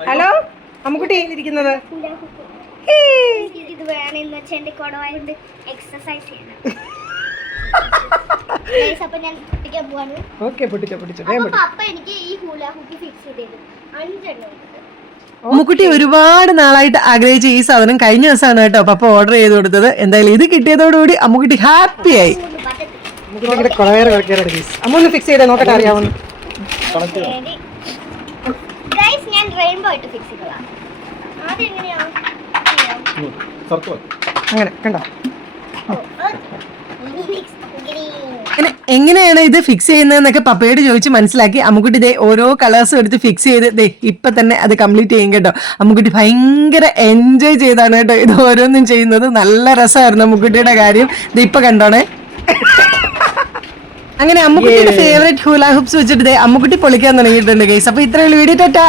Hello Ammukutty ഇരിക്കുന്നത് ഇത് വേണമെന്ന് വെച്ചാൽ എന്റെ കുടവായോണ്ട് എക്സസൈസ് ചെയ്യണം. അപ്പൊ ഞാൻ പൊട്ടിക്കാൻ പോവാണ്. ഓക്കെ പൊട്ടിച്ചോ അപ്പ എനിക്ക് ഈ ഹൂല ഹൂക്ക് ഫിക്സ് ചെയ്തത് 5 എണ്ണം ഉണ്ട്. അമ്മുക്കുട്ടി ഒരുപാട് നാളായിട്ട് ആഗ്രഹിച്ച ഈ സാധനം കഴിഞ്ഞ ദിവസമാണ് കേട്ടോ പപ്പ ഓർഡർ ചെയ്ത് കൊടുത്തത്. എന്തായാലും ഇത് കിട്ടിയതോടുകൂടി അമ്മുക്കുട്ടി ഹാപ്പിയായി. അമ്മ ഒന്ന് ഫിക്സ് ചെയ്തേ നോക്കട്ടെ അറിയാവുന്ന. ഗൈസ് ഞാൻ റെയിൻബോ ആയിട്ട് ഫിക്സ് ചെയ്തതാ. ആദ്യം എങ്ങനെയാണ് അങ്ങനെ കണ്ടോ? എങ്ങനെയാണ് ഇത് ഫിക്സ് ചെയ്യുന്നതെന്നൊക്കെ പപ്പയോട് ചോദിച്ച് മനസ്സിലാക്കി അമ്മുക്കുട്ടി ദേ ഓരോ കളേഴ്സും എടുത്ത് ഫിക്സ് ചെയ്ത് ദേ ഇപ്പൊ തന്നെ അത് കംപ്ലീറ്റ് ചെയ്യും കേട്ടോ. അമ്മുക്കുട്ടി ഭയങ്കര എൻജോയ് ചെയ്താണ് കേട്ടോ ഇത് ഓരോന്നും ചെയ്യുന്നത്. നല്ല രസമായിരുന്നു അമ്മുക്കുട്ടിയുടെ കാര്യം. ഇത് ഇപ്പൊ കണ്ടോണേ. അങ്ങനെ അമ്മുക്കുട്ടിയുടെ ഫേവറേറ്റ് ഹൂല ഹൂപ്സ് വെച്ചിട്ട് ദേ അമ്മുക്കുട്ടി പൊളിക്കാൻ തുടങ്ങിയിട്ടുണ്ട് ഗൈസ്. അപ്പൊ ഇത്രയുള്ള വീഡിയോ ടാറ്റാ.